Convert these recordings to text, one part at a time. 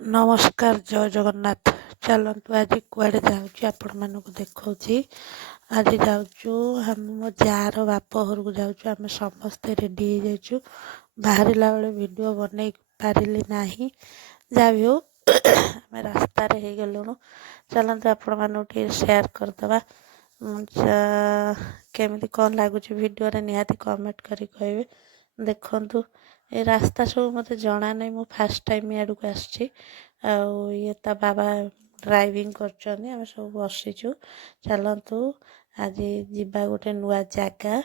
नमस्कार जय जगन्नाथ। चलतु आज कुआड़े जाऊँ आपण मानक देखा आज जाऊँ हम मो जार बाप घर को जाऊँ आम समस्ते रेडी हो जाइए बाहरला बेले वीडियो बन पारे ना जहाँ भी हो आम रास्त हो गलुणु। चलतु आपण मानक शेयर करदे केमी कौन लगुच वीडियो निहाती कमेंट करी कहे देखु ए रास्ता सब मत जना नहीं मु फास्ट टाइम याड़ को आसी ये ता बाबा ड्राइविंग कर सब बसीचु। चलतु आज जीवा गोटे नुआ जगह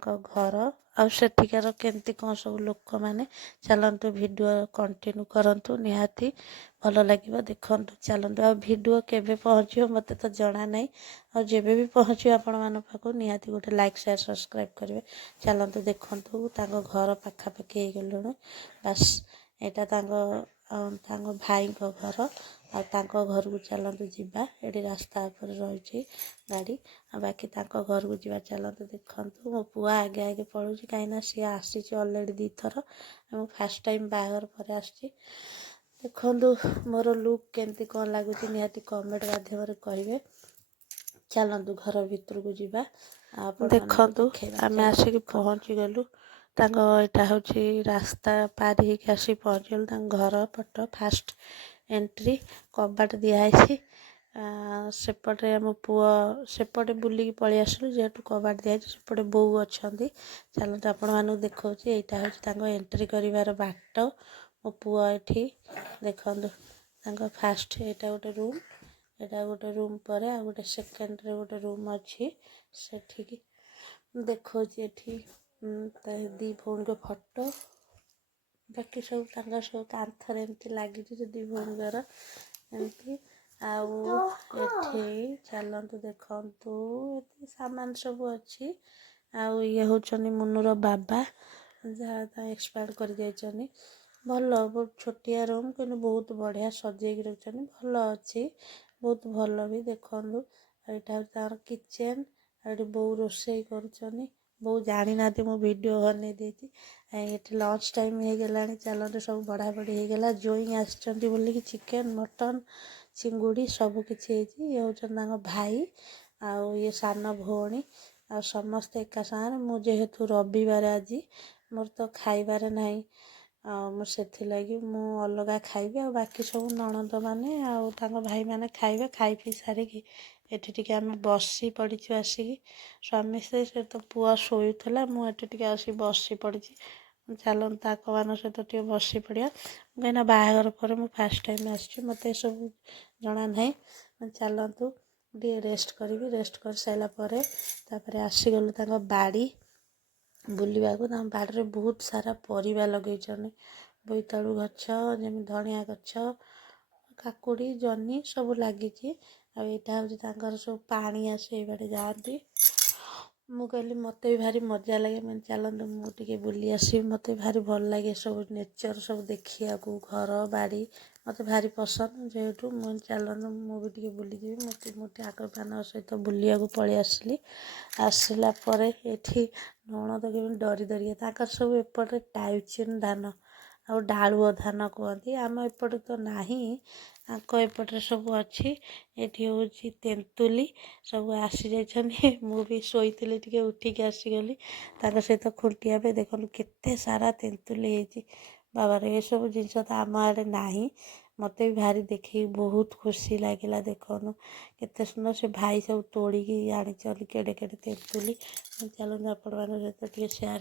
घर आठिकार केमती कौन सब लोक मैंने चलतु वीडियो कंटिन्यू करंतु निहाती भल लगे देखु। चलतु आ वीडियो केबे पहुँचो मत तो जना नहीं और जेबे भी पहुँचो आपण मान पाक निहाती गोटे लाइक शेयर सब्सक्राइब करेंगे। चलतु देखु घर पाखापाखि हो गलुणु बास यहाँ भाई घर घर को चलतु जीवा ये रास्ता पर रही गाड़ी बाकी घर को जीवा चलतु देखु मो पुआ आगे आगे पड़ू कहीं सी आसी अलरेडी 2 थर फास्ट टाइम बाहर पर आसी देखु मोर लुक केमती कौन लगुच निहाती कमेंट माध्यम कहे। चलतु घर भितर को जीवा देखु आम आसिक पहुँची गलु यहाँ हूँ रास्ता पार हो आसी पहुँचल घर पट फास्ट एंट्री कबाट दिखाई सेपटे आम पुआ सेपटे बुलिकी पलि आसलु जेहेतु कबाट दिखाई सेपटे बो अच्छा। चलते आपण मानक देखा यहाँ हूँ एंट्री कर बाट मो पुआ ये देखु फास्ट यहाँ गोटे रूम यहाँ गोटे रूम पर आ गोटे सेकेंड रे गोटे रूम अच्छी से देखो दी भौणी को फोटो बाकी सब सब कांथर एमती लगी दी भौणीकर एमती आठी चलतु देखु सामान सब अच्छी ये हूँ मुनुर बाबा जहाँ एक्सपायर कर जाइए भल बहुत छोटिया रूम कि बहुत बढ़िया सजेक रखी भल अच्छी बहुत भल भी देखु। यहाँ किचेन ये बो रोषे कर बो जानी ना मो वीडियो बन देती ये लंच टाइम हो गला चलते सब बढ़ा बढ़ी हो गला जोई आसचंती बोली चिकेन मटन चिंगुड़ी सब किसी ये हूँ भाई ये सान भौणी आ समस्ते एका सागर मुझेतु रविवार आज मोर तो खाइबार नहीं मुझे लगी मु अलग खाइबी आ बाकी सब नणद मैंने भाई मैंने खाइबे खाई पी सारिकी ये आम बसी पड़ी आसिकी स्वामी स्त्री से तो पुआ शोला मुझे आसी बसी पड़ी चलता मान सहित बसी पड़ा कहीं बाहर पर मुझे फास्ट टाइम आसी मत सब जना ना चलतु रेस्ट करी रेस्ट कर सारापर आसीगलु बाड़ी बुलवा को बाड़ी में बहुत सारा परिवा लगे बोईतालु गछ जमी धनिया गछ काकुड़ी जनी सब लगी यहाँ हूँ सब पानी आसे बाटे जाती मु कहली मत भी भारी मजा लगे मैं चलते मुझे बुली आसि मत भारी भल लगे सब नेचर सब देखा घर बाड़ी मत भारी पसंद जेहेतु मुझे चलते मुझे बुली जी मत आग मान सहित बुलिया पलि आसली आसला ये नणद केमी डरी डरी सब एपटे टाइचिन धान आ डालुओ धान कहती आम एपटे तो नाही एपटे सब अच्छी ये हूँ तेंतुली सब आसी जाइए मुझे शोली टे उठिक आसीगली सहित खुंटिया पे देखो केते सारा तेंतुली होती बाबार ये सब जिनस तो आम आड़े ना मत भी भारी देखे बहुत खुशी लगे देखनु केते सुंदर से भाई सब तोड़िकी आनी केड़े केड़े तेंतुली चलते आपण सहित शेयर